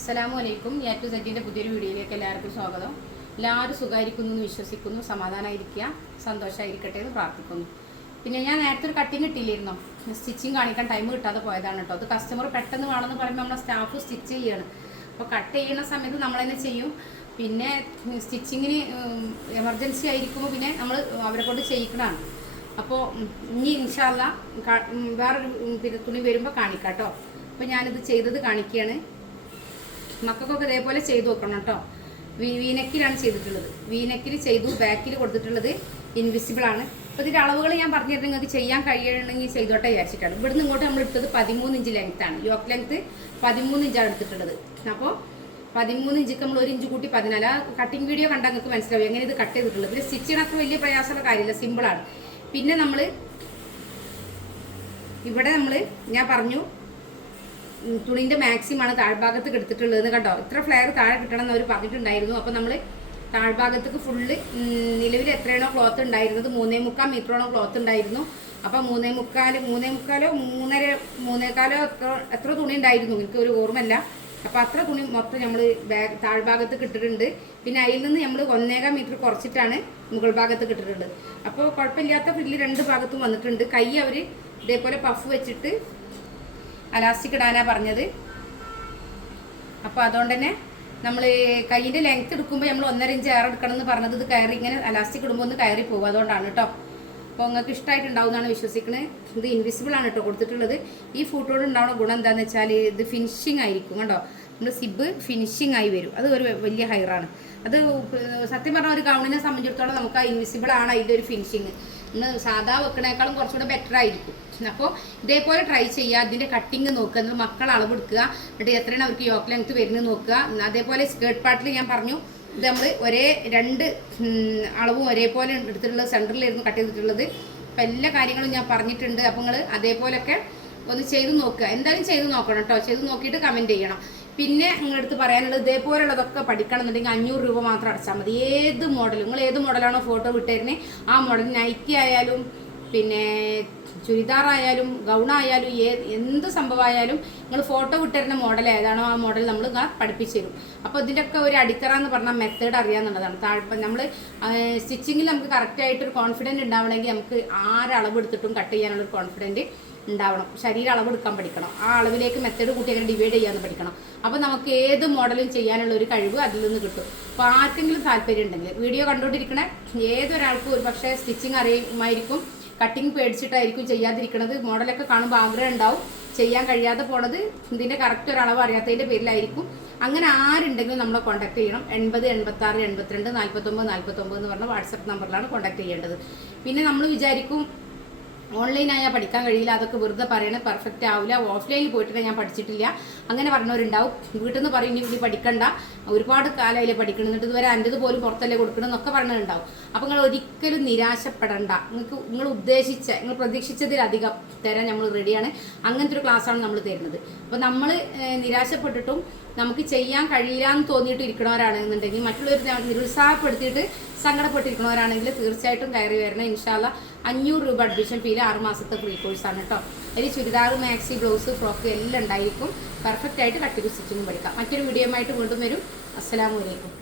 അസ്സലാമലൈക്കും. A to സെറ്റിൻ്റെ പുതിയൊരു വീഡിയോയിലേക്ക് എല്ലാവർക്കും സ്വാഗതം. എല്ലാവരും സുഖമായിരിക്കുന്നു എന്ന് വിശ്വസിക്കുന്നു. സമാധാനമായിരിക്കുക, സന്തോഷമായിരിക്കട്ടെ എന്ന് പ്രാർത്ഥിക്കുന്നു. പിന്നെ ഞാൻ നേരത്തെ ഒരു കട്ടിങ് ഇട്ടില്ലായിരുന്നോ, സ്റ്റിച്ചിങ് കാണിക്കാൻ ടൈം കിട്ടാതെ പോയതാണ് കേട്ടോ. അത് കസ്റ്റമർ പെട്ടെന്ന് വേണമെന്ന് പറയുമ്പോൾ നമ്മളെ സ്റ്റാഫ് സ്റ്റിച്ച് ചെയ്യാണ്. അപ്പോൾ കട്ട് ചെയ്യുന്ന സമയത്ത് നമ്മൾ തന്നെ ചെയ്യും. പിന്നെ സ്റ്റിച്ചിങ്ങിന് എമർജൻസി ആയിരിക്കുമ്പോൾ പിന്നെ നമ്മൾ അവരെ കൊണ്ട് ചെയ്യിക്കണതാണ്. അപ്പോൾ ഇനി ഇൻഷാ അല്ലാ വേറൊരു തുണി വരുമ്പോൾ കാണിക്കാം കേട്ടോ. അപ്പോൾ ഞാനിത് ചെയ്തത് കാണിക്കുകയാണ്. മക്കൾക്കൊക്കെ ഇതേപോലെ ചെയ്ത് നോക്കണം കേട്ടോ. വീനെക്കിലാണ് ചെയ്തിട്ടുള്ളത്. വീനെക്കിൽ ചെയ്തു, ബാക്കിൽ കൊടുത്തിട്ടുള്ളത് ഇൻവിസിബിളാണ്. അപ്പോൾ ഇതിൻ്റെ അളവുകൾ ഞാൻ പറഞ്ഞിട്ട് നിങ്ങൾക്ക് ചെയ്യാൻ കഴിയണമെങ്കിൽ ചെയ്തോട്ടെ വിചാരിച്ചിട്ടാണ്. ഇവിടുന്ന് ഇങ്ങോട്ട് നമ്മൾ എടുത്തത് 13 ഇഞ്ച് ലെങ്ത്താണ്. യോക്ക് ലെങ്ത്ത് 13 ഇഞ്ചാണ് എടുത്തിട്ടുള്ളത്. അപ്പോൾ 13 ഇഞ്ചിക്ക് നമ്മൾ 1 ഇഞ്ച് കൂട്ടി 14. ആ കട്ടിങ് വീഡിയോ കണ്ടാൽ നിങ്ങൾക്ക് മനസ്സിലാവും എങ്ങനെ ഇത് കട്ട് ചെയ്തിട്ടുള്ളത്. പിന്നെ സ്റ്റിച്ച് ചെയ്യണത്ര വലിയ പ്രയാസമുള്ള കാര്യമില്ല, സിമ്പിളാണ്. പിന്നെ നമ്മൾ ഇവിടെ ഞാൻ പറഞ്ഞു തുണിൻ്റെ മാക്സിമാണ് താഴ്ഭാഗത്ത് എടുത്തിട്ടുള്ളതെന്ന് കണ്ടോ. ഇത്ര ഫ്ലെയർ താഴെ കിട്ടണം എന്ന് അവർ പറഞ്ഞിട്ടുണ്ടായിരുന്നു. അപ്പോൾ നമ്മൾ താഴ്ഭാഗത്തേക്ക് ഫുള്ള് നിലവിൽ എത്രയാണോ ക്ലോത്ത് ഉണ്ടായിരുന്നത്, 3.25 മീറ്ററോളം ക്ലോത്ത് ഉണ്ടായിരുന്നു. അപ്പോൾ 3.25 എത്ര തുണി ഉണ്ടായിരുന്നു എനിക്ക് ഒരു ഓർമ്മയില്ല. അപ്പോൾ അത്ര തുണി മൊത്തം നമ്മൾ താഴ്ഭാഗത്ത് ഇട്ടിട്ടുണ്ട്. പിന്നെ അതിൽ നിന്ന് നമ്മൾ 1.25 മീറ്റർ കുറച്ചിട്ടാണ് മുകൾ ഭാഗത്ത് ഇട്ടിട്ടുള്ളത്. അപ്പോൾ കുഴപ്പമില്ലാത്ത ഫ്രില്ല് രണ്ട് ഭാഗത്തും വന്നിട്ടുണ്ട്. കൈ അവർ ഇതേപോലെ പഫ് വെച്ചിട്ട് അലാസ്റ്റിക് ഇടാനാണ് പറഞ്ഞത്. അപ്പോൾ അതുകൊണ്ട് തന്നെ നമ്മൾ കൈയിൻ്റെ ലെങ്ത്ത് എടുക്കുമ്പോൾ നമ്മൾ 1.5 ഇഞ്ച് ഏറെ എടുക്കണം എന്ന് പറഞ്ഞത്. ഇത് കയറി ഇങ്ങനെ അലാസ്റ്റിക് ഇടുമ്പോൾ ഒന്ന് കയറി പോകും, അതുകൊണ്ടാണ് കേട്ടോ. അപ്പോൾ നിങ്ങൾക്ക് ഇഷ്ടമായിട്ടുണ്ടാവും എന്നാണ് വിശ്വസിക്കുന്നത്. ഇത് ഇൻവിസിബിളാണ് കേട്ടോ കൊടുത്തിട്ടുള്ളത്. ഈ ഫോട്ടോയോട് ഉണ്ടാവുന്ന ഗുണം എന്താണെന്ന് വെച്ചാൽ ഇത് ഫിനിഷിങ് ആയിരിക്കും കേട്ടോ. നമ്മുടെ സിബ് ഫിനിഷിങ് ആയി വരും. അത് ഒരു വലിയ ഹൈറാണ്. അത് സത്യം പറഞ്ഞാൽ ഒരു ഗൗണിനെ സംബന്ധിച്ചിടത്തോളം നമുക്ക് ആ ഇൻവിസിബിളാണ് അതിൻ്റെ ഒരു ഫിനിഷിങ്. നമ്മൾ സാധാ വെക്കണേക്കാളും കുറച്ചുകൂടെ ബെറ്റർ ആയിരിക്കും. അപ്പോൾ ഇതേപോലെ ട്രൈ ചെയ്യുക. ഇതിൻ്റെ കട്ടിങ് നോക്കുക, എന്നിട്ട് മക്കൾ അളവെടുക്കുക, എന്നിട്ട് എത്രയാണ് അവർക്ക് യോക്ക് ലെങ്ത്ത് വരുന്നത് നോക്കുക. അതേപോലെ സ്കേർട്ട് പാർട്ടിൽ ഞാൻ പറഞ്ഞു ഇത് നമ്മൾ രണ്ട് അളവും ഒരേപോലെ എടുത്തിട്ടുള്ളത്, സെൻറ്ററിലായിരുന്നു കട്ട് ചെയ്തിട്ടുള്ളത്. അപ്പോൾ എല്ലാ കാര്യങ്ങളും ഞാൻ പറഞ്ഞിട്ടുണ്ട്. അപ്പോൾ നിങ്ങൾ അതേപോലെയൊക്കെ ഒന്ന് ചെയ്ത് നോക്കുക. എന്തായാലും ചെയ്ത് നോക്കണം കേട്ടോ. ചെയ്ത് നോക്കിയിട്ട് കമൻറ്റ് ചെയ്യണം. പിന്നെ നിങ്ങളടുത്ത് പറയാനുള്ളത് ഇതേപോലെയുള്ളതൊക്കെ പഠിക്കണം എന്നുണ്ടെങ്കിൽ 500 രൂപ മാത്രം അടച്ചാൽ മതി. ഏത് മോഡലും നിങ്ങൾ ഏത് മോഡലാണോ ഫോട്ടോ വിട്ടുതരുന്നത് ആ മോഡൽ, നൈറ്റി ആയാലും പിന്നെ ചുരിദാറായാലും ഗൗണായാലും എന്ത് സംഭവമായാലും നിങ്ങൾ ഫോട്ടോ വിട്ടുതരുന്ന മോഡൽ ഏതാണോ ആ മോഡൽ നമ്മൾ പഠിപ്പിച്ചു തരും. അപ്പോൾ ഇതിൻ്റെയൊക്കെ ഒരു അടിത്തറ എന്ന് പറഞ്ഞാൽ മെത്തേഡ് അറിയാമെന്നുള്ളതാണ്. നമ്മൾ സ്റ്റിച്ചിങ്ങിൽ നമുക്ക് കറക്റ്റായിട്ടൊരു കോൺഫിഡൻറ്റ് ഉണ്ടാവണമെങ്കിൽ നമുക്ക് ആരളവ് എടുത്തിട്ടും കട്ട് ചെയ്യാനുള്ളൊരു കോൺഫിഡൻറ്റ് ഉണ്ടാവണം. ശരീരം അളവെടുക്കാൻ പഠിക്കണം. ആ അളവിലേക്ക് മെത്തേഡ് കൂട്ടി അങ്ങനെ ഡിവൈഡ് ചെയ്യാമെന്ന് പഠിക്കണം. അപ്പോൾ നമുക്ക് ഏത് മോഡലും ചെയ്യാനുള്ള ഒരു കഴിവ് അതിൽ നിന്ന് കിട്ടും. അപ്പോൾ ആർക്കെങ്കിലും താല്പര്യം ഉണ്ടെങ്കിൽ വീഡിയോ കണ്ടുകൊണ്ടിരിക്കണ ഏതൊരാൾക്കും ഒരു പക്ഷേ സ്റ്റിച്ചിങ് അറിയുമായിരിക്കും, കട്ടിങ് പേടിച്ചിട്ടായിരിക്കും ചെയ്യാതിരിക്കുന്നത്. മോഡലൊക്കെ കാണുമ്പോൾ ആഗ്രഹം ഉണ്ടാവും, ചെയ്യാൻ കഴിയാതെ പോണത് ഇതിൻ്റെ കറക്റ്റ് ഒരു അളവ് അറിയാത്തതിൻ്റെ പേരിലായിരിക്കും. അങ്ങനെ ആരുണ്ടെങ്കിലും നമ്മളെ കോൺടാക്ട് ചെയ്യണം. 80 86 82 49 49 എന്ന് പറഞ്ഞ വാട്സപ്പ് നമ്പറിലാണ് കോൺടാക്ട് ചെയ്യേണ്ടത്. പിന്നെ നമ്മൾ വിചാരിക്കും ഓൺലൈനായാൽ പഠിക്കാൻ കഴിയില്ല, അതൊക്കെ വെറുതെ പറയണത് പെർഫെക്റ്റ് ആവില്ല, ഓഫ്ലൈനിൽ പോയിട്ട് ഞാൻ പഠിച്ചിട്ടില്ല അങ്ങനെ പറഞ്ഞവരുണ്ടാവും. വീട്ടിൽ നിന്ന് പറയും ഇനി പഠിക്കണ്ട, ഒരുപാട് കാലമായില്ലേ പഠിക്കണം, എന്നിട്ട് ഇതുവരെ എൻ്റെത് പോലും പുറത്തല്ലേ കൊടുക്കണം എന്നൊക്കെ പറഞ്ഞിട്ടുണ്ടാവും. അപ്പോൾ നിങ്ങൾ ഒരിക്കലും നിരാശപ്പെടണ്ട. നിങ്ങൾ പ്രതീക്ഷിച്ചതിലധികം തരാൻ നമ്മൾ റെഡിയാണ്. അങ്ങനത്തെ ഒരു ക്ലാസ്സാണ് നമ്മൾ തരുന്നത്. അപ്പോൾ നമ്മൾ നിരാശപ്പെട്ടിട്ടും നമുക്ക് ചെയ്യാൻ കഴിയില്ല എന്ന് തോന്നിയിട്ട് ഇരിക്കണവരാണെന്നുണ്ടെങ്കിൽ, മറ്റുള്ളവർ നിരുത്സാഹപ്പെടുത്തിയിട്ട് സങ്കടപ്പെട്ടിരിക്കണവരാണെങ്കിൽ തീർച്ചയായിട്ടും കയറി വരണം. ഇൻഷാ അല്ലാ 500 രൂപ അഡ്മിഷൻ ഫീല് 6 മാസത്തെ ഫ്രീ കോഴ്സാണ് കേട്ടോ. അതിൽ ചുരിദാർ, മാക്സി, ബ്ലൗസ്, ഫ്രോക്ക് എല്ലാം ഉണ്ടായിരിക്കും. പെർഫെക്റ്റ് ആയിട്ട് കട്ടിങ് സ്റ്റിച്ചിങ്ങും പഠിക്കാം. മറ്റൊരു വീഡിയോ ആയിട്ട് വീണ്ടും വരും. അസ്സലാമു അലൈക്കും.